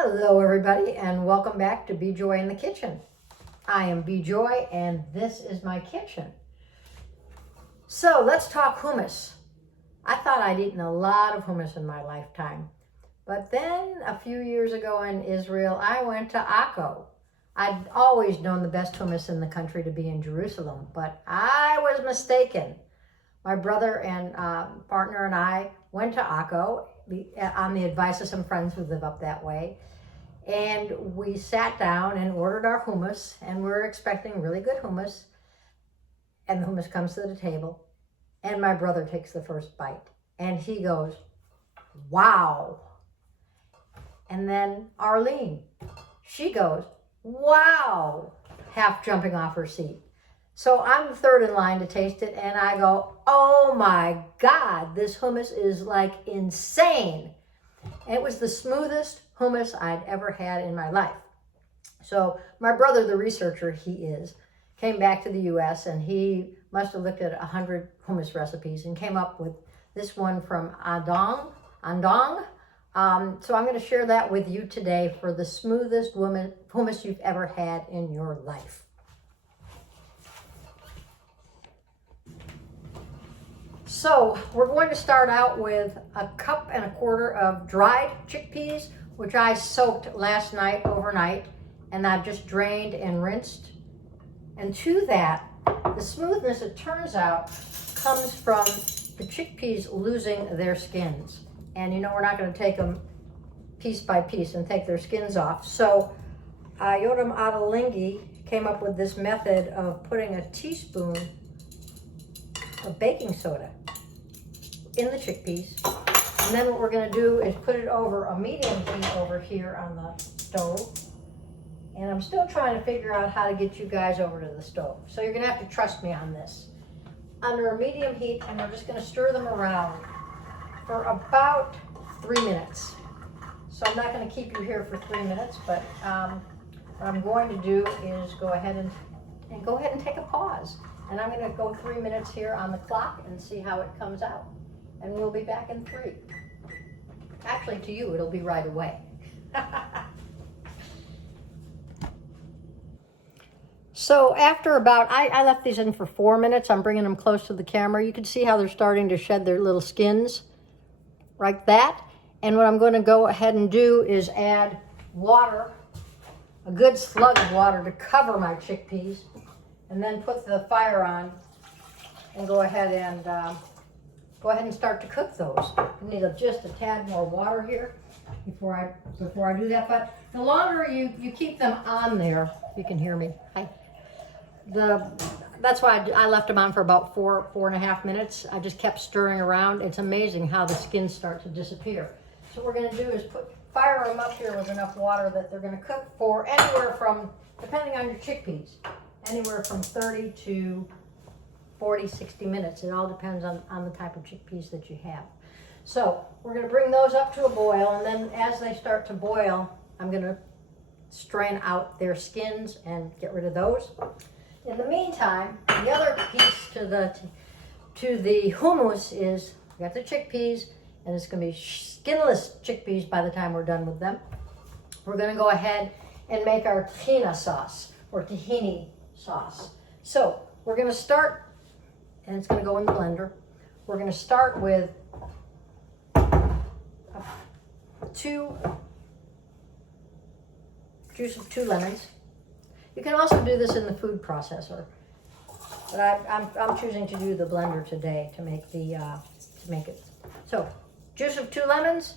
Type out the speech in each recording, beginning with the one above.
Hello everybody and welcome back to Be Joy in the Kitchen. I am Be Joy and this is my kitchen. So let's talk hummus. I thought I'd eaten a lot of hummus in my lifetime. But then a few years ago in Israel, I went to Akko. I'd always known the best hummus in the country to be in Jerusalem, but I was mistaken. My brother and partner and I went to Akko on the advice of some friends who live up that way. And we sat down and ordered our hummus, and we're expecting really good hummus. And the hummus comes to the table, and my brother takes the first bite, and he goes, "Wow." And then Arlene, she goes, "Wow," half jumping off her seat. So I'm third in line to taste it, and I go, "Oh my God, this hummus is like insane." And it was the smoothest hummus I'd ever had in my life. So my brother, the researcher he is, came back to the US and he must have looked at 100 hummus recipes and came up with this one from Andong. So I'm going to share that with you today for the smoothest hummus you've ever had in your life. So we're going to start out with 1.25 cups of dried chickpeas, which I soaked last night overnight, and I've just drained and rinsed. And to that, the smoothness, it turns out, comes from the chickpeas losing their skins. And you know, we're not going to take them piece by piece and take their skins off. So Yotam Adalinghi came up with this method of putting a teaspoon of baking soda in the chickpeas. And then what we're going to do is put it over a medium heat over here on the stove. And I'm still trying to figure out how to get you guys over to the stove. So you're going to have to trust me on this. Under a medium heat, and we're just going to stir them around for about 3 minutes. So I'm not going to keep you here for 3 minutes, but what I'm going to do is go ahead and take a pause. And I'm going to go 3 minutes here on the clock and see how it comes out. And we'll be back in 3. Actually, to you, it'll be right away. So after about, I left these in for 4 minutes. I'm bringing them close to the camera. You can see how they're starting to shed their little skins like that. And what I'm going to go ahead and do is add water, a good slug of water to cover my chickpeas, and then put the fire on and go ahead and start to cook those. I need just a tad more water here before I do that. But the longer you keep them on there, you can hear me. Hi. That's why I left them on for about 4.5 minutes. I just kept stirring around. It's amazing how the skins start to disappear. So what we're going to do is fire them up here with enough water that they're going to cook for anywhere from, depending on your chickpeas, anywhere from 30 to 40, 60 minutes. It all depends on the type of chickpeas that you have. So we're going to bring those up to a boil, and then as they start to boil, I'm going to strain out their skins and get rid of those. In the meantime, the other piece to the hummus is we got the chickpeas, and it's going to be skinless chickpeas by the time we're done with them. We're going to go ahead and make our tahini sauce, or tahini sauce. So we're going to start, and it's going to go in the blender. We're going to start with 2 juice of 2 lemons. You can also do this in the food processor, but I'm choosing to do the blender today to make it. So juice of 2 lemons,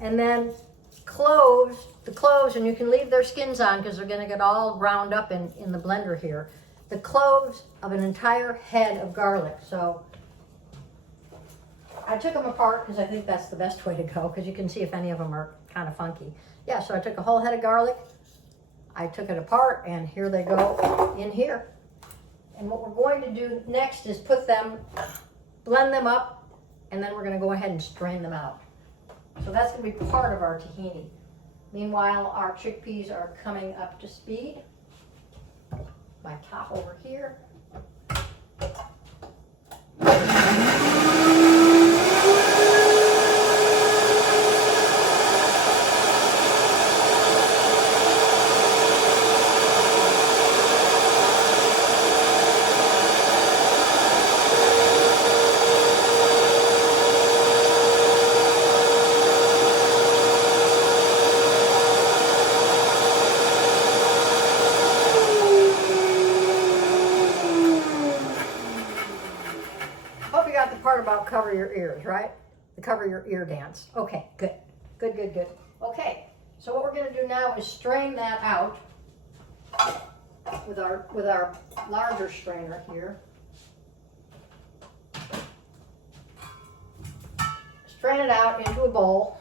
and then the cloves, and you can leave their skins on because they're going to get all ground up in the blender here. The cloves of an entire head of garlic. So I took them apart because I think that's the best way to go, because you can see if any of them are kind of funky. Yeah, so I took a whole head of garlic. I took it apart, and here they go in here. And what we're going to do next is blend them up, and then we're going to go ahead and strain them out. So that's going to be part of our tahini. Meanwhile, our chickpeas are coming up to speed. My top over here. cover your ears, right? To cover your ear dance. Okay, good. Good, good, good. Okay, so what we're going to do now is strain that out with our larger strainer here. Strain it out into a bowl.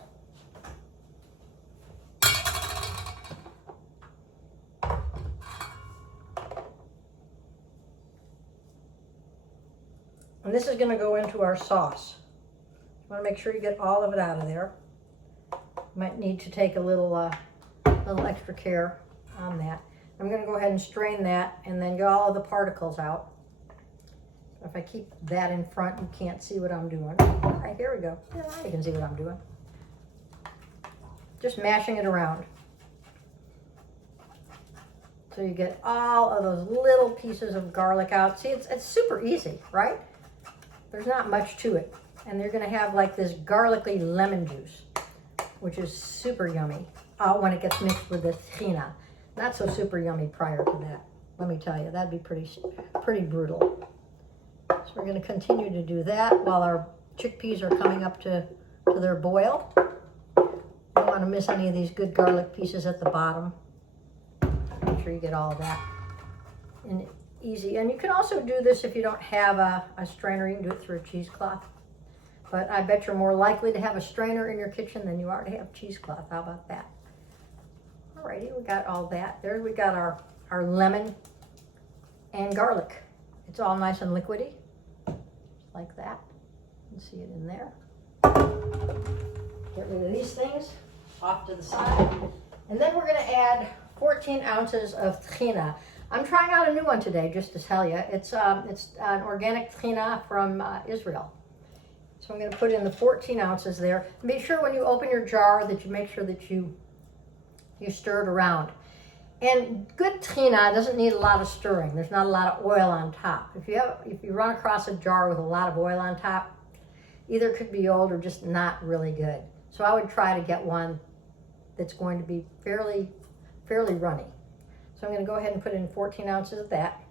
And this is going to go into our sauce. You want to make sure you get all of it out of there. You might need to take a little extra care on that. I'm going to go ahead and strain that and then get all of the particles out. If I keep that in front, you can't see what I'm doing. All right, here we go. Yeah, now you can see what I'm doing. Just mashing it around. So you get all of those little pieces of garlic out. See, it's super easy, right? There's not much to it. And they're going to have like this garlicky lemon juice, which is super yummy when it gets mixed with the tahini. Not so super yummy prior to that. Let me tell you, that'd be pretty brutal. So we're going to continue to do that while our chickpeas are coming up to their boil. Don't want to miss any of these good garlic pieces at the bottom. Make sure you get all of that in easy. And you can also do this if you don't have a strainer. You can do it through a cheesecloth. But I bet you're more likely to have a strainer in your kitchen than you are to have cheesecloth. How about that? Alrighty, we got all that. There we got our lemon and garlic. It's all nice and liquidy, like that. You can see it in there. Get rid of these things off to the side. And then we're going to add 14 ounces of tahini. I'm trying out a new one today, just to tell you. It's an organic tahini from Israel. So I'm going to put in the 14 ounces there. And be sure when you open your jar that you make sure that you stir it around. And good tahini doesn't need a lot of stirring. There's not a lot of oil on top. If you run across a jar with a lot of oil on top, either it could be old or just not really good. So I would try to get one that's going to be fairly runny. So I'm going to go ahead and put in 14 ounces of that.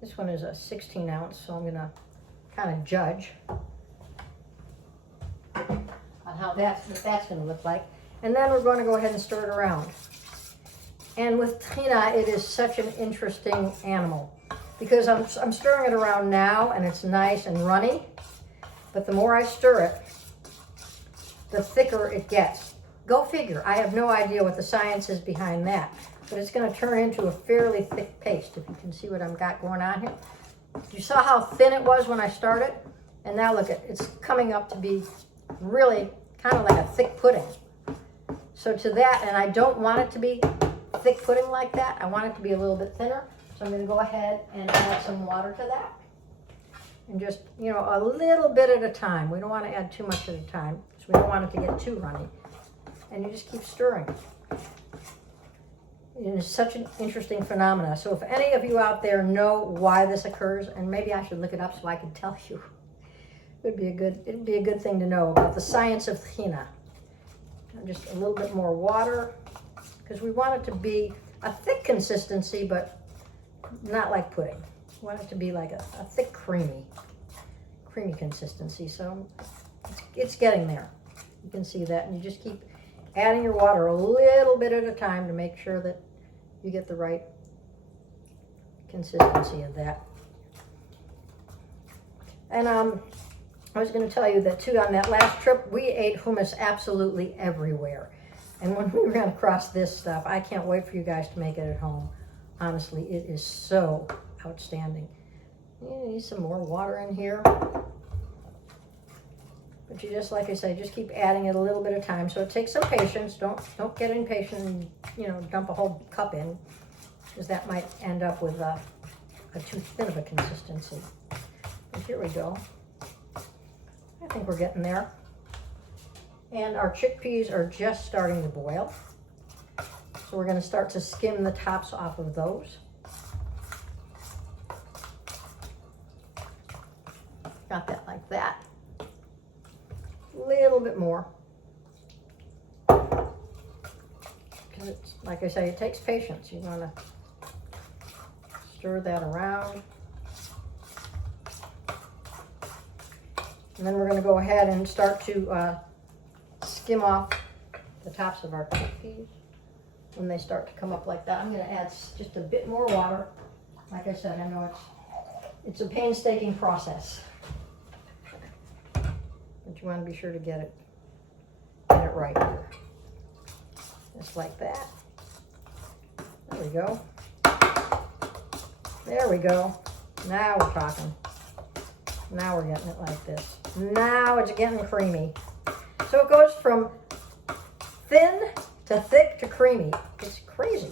This one is a 16 ounce, so I'm going to kind of judge on what that's going to look like. And then we're going to go ahead and stir it around. And with tahini, it is such an interesting animal because I'm stirring it around now and it's nice and runny. But the more I stir it, the thicker it gets. Go figure. I have no idea what the science is behind that. But it's going to turn into a fairly thick paste, if you can see what I've got going on here. You saw how thin it was when I started? And now look, it's coming up to be really kind of like a thick pudding. So to that, and I don't want it to be thick pudding like that. I want it to be a little bit thinner. So I'm going to go ahead and add some water to that. And just, a little bit at a time. We don't want to add too much at a time because we don't want it to get too runny. And you just keep stirring. It is such an interesting phenomena. So if any of you out there know why this occurs, and maybe I should look it up so I can tell you, it'd be a good thing to know about the science of tahini. Just a little bit more water because we want it to be a thick consistency, but not like pudding. We want it to be like a thick, creamy consistency. So it's getting there. You can see that, and you just keep adding your water a little bit at a time to make sure that you get the right consistency of that. And I was going to tell you that too, on that last trip, we ate hummus absolutely everywhere. And when we ran across this stuff, I can't wait for you guys to make it at home. Honestly, it is so outstanding. You need some more water in here. But you just, like I say, just keep adding it a little bit of time. So it takes some patience. Don't get impatient and, dump a whole cup in, because that might end up with a too thin of a consistency. But here we go. I think we're getting there. And our chickpeas are just starting to boil. So we're going to start to skim the tops off of those. Got that like that. A little bit more. Because it's, like I say, it takes patience. You want to stir that around. And then we're going to go ahead and start to skim off the tops of our chickpeas. When they start to come up like that, I'm going to add just a bit more water. Like I said, I know it's a painstaking process, but you want to be sure to get it right here. Just like that. There we go. There we go. Now we're talking. Now we're getting it like this. Now it's getting creamy. So it goes from thin to thick to creamy. It's crazy.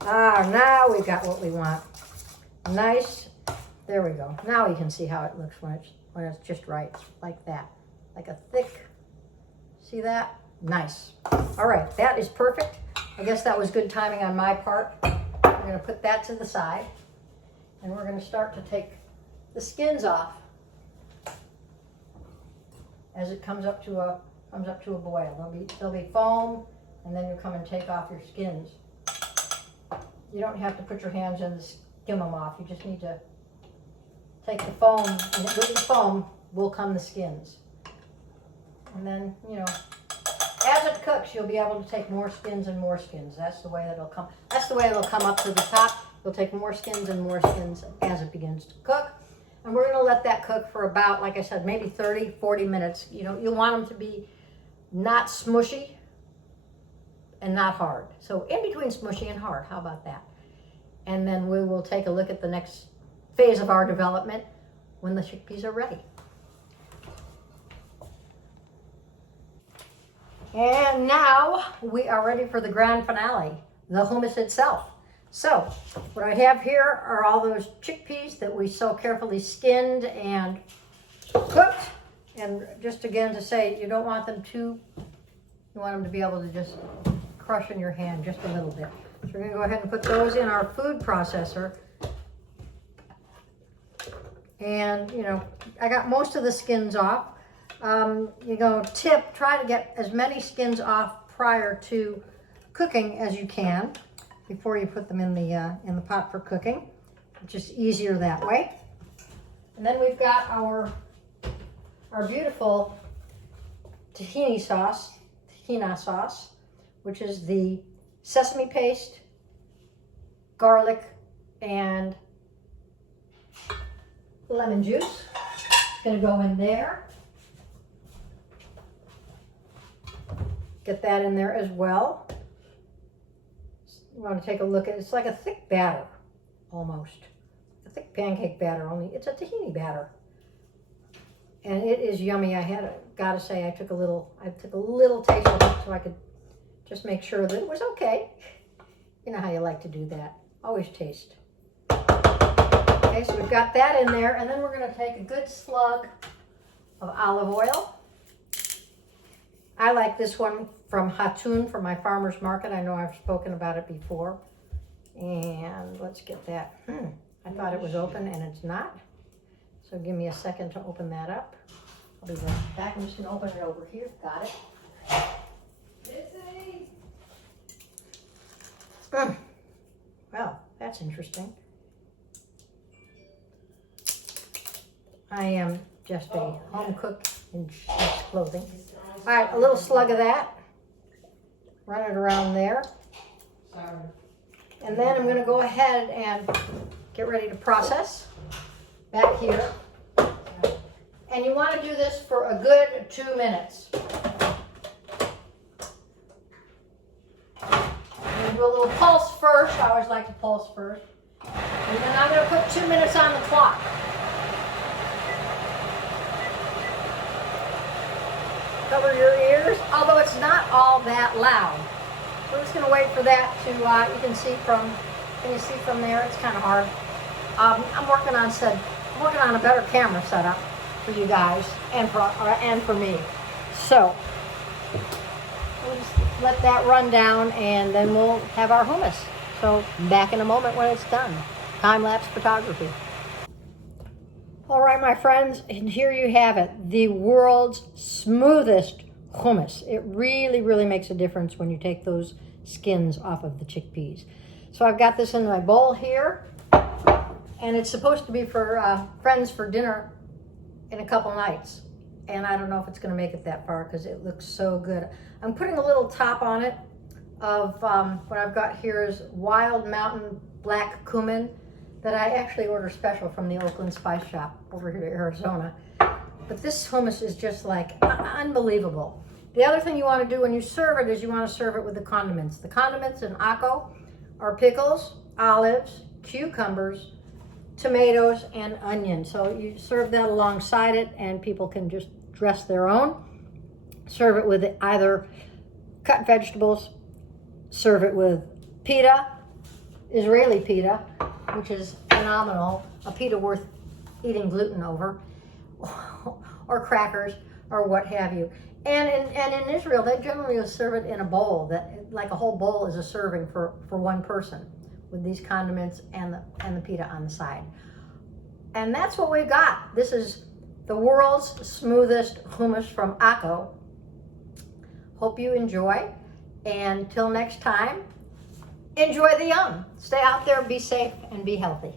Ah, now we've got what we want. Nice. There we go. Now you can see how it looks when it's just right, like that. Like a thick, see that? Nice. All right, that is perfect. I guess that was good timing on my part. We're gonna put that to the side, and we're gonna start to take the skins off as it comes up to a boil. There'll be foam, and then you come and take off your skins. You don't have to put your hands in and skim them off. You just need to take the foam, and with the foam will come the skins. And then, you know, as it cooks, you'll be able to take more skins and more skins. That's the way that it'll come. That's the way it'll come up to the top. You'll take more skins and more skins as it begins to cook. And we're going to let that cook for about, like I said, maybe 30, 40 minutes. You know, you want them to be not smushy and not hard. So in between smushy and hard, how about that? And then we will take a look at the next phase of our development when the chickpeas are ready. And now we are ready for the grand finale, the hummus itself. So what I have here are all those chickpeas that we so carefully skinned and cooked. And just again to say, you don't want them you want them to be able to just crush in your hand just a little bit. So we're gonna go ahead and put those in our food processor. And you know, I got most of the skins off. You know, tip, try to get as many skins off prior to cooking as you can before you put them in the pot for cooking. It's just easier that way. And then we've got our beautiful tahini sauce, which is the sesame paste, garlic, and lemon juice. It's gonna go in there. Get that in there as well. You want to take a look at it. It's like a thick batter, almost. A thick pancake batter, only it's a tahini batter. And it is yummy. Gotta say, I took a little taste of it so I could just make sure that it was okay. You know how you like to do that. Always taste. Okay, so we've got that in there, and then we're gonna take a good slug of olive oil. I like this one from Hatun, from my farmer's market. I know I've spoken about it before. And let's get that. I thought it was open and it's not. So give me a second to open that up. I'll be right back. I'm just gonna open it over here. Got it. Well, that's interesting. I am just a home cook in sheep's clothing. All right, a little slug of that. Run it around there. And then I'm going to go ahead and get ready to process back here. And you want to do this for a good 2 minutes. Do a little pulse first. I always like to pulse first. And then I'm going to put 2 minutes on the clock. Cover your ears, although it's not all that loud. We're just going to wait for that to, can you see from there? It's kind of hard. I'm working on a better camera setup for you guys and for me. So, we'll just let that run down and then we'll have our hummus. So, back in a moment when it's done. Time-lapse photography. All right, my friends, and here you have it, the world's smoothest hummus. It really, really makes a difference when you take those skins off of the chickpeas. So I've got this in my bowl here, and it's supposed to be for friends for dinner in a couple nights. And I don't know if it's going to make it that far because it looks so good. I'm putting a little top on it of what I've got here is Wild Mountain Black Cumin that I actually order special from the Oakland Spice Shop over here to Arizona. But this hummus is just like unbelievable. The other thing you want to do when you serve it is you want to serve it with the condiments. The condiments in Akko are pickles, olives, cucumbers, tomatoes, and onions. So you serve that alongside it and people can just dress their own. Serve it with either cut vegetables, serve it with pita, Israeli pita, which is phenomenal, a pita worth eating gluten over, or crackers, or what have you. And in Israel, they generally will serve it in a bowl, that like a whole bowl is a serving for one person, with these condiments and the pita on the side. And that's what we've got. This is the world's smoothest hummus from Akko. Hope you enjoy. And till next time, enjoy the yum. Stay out there, be safe, and be healthy.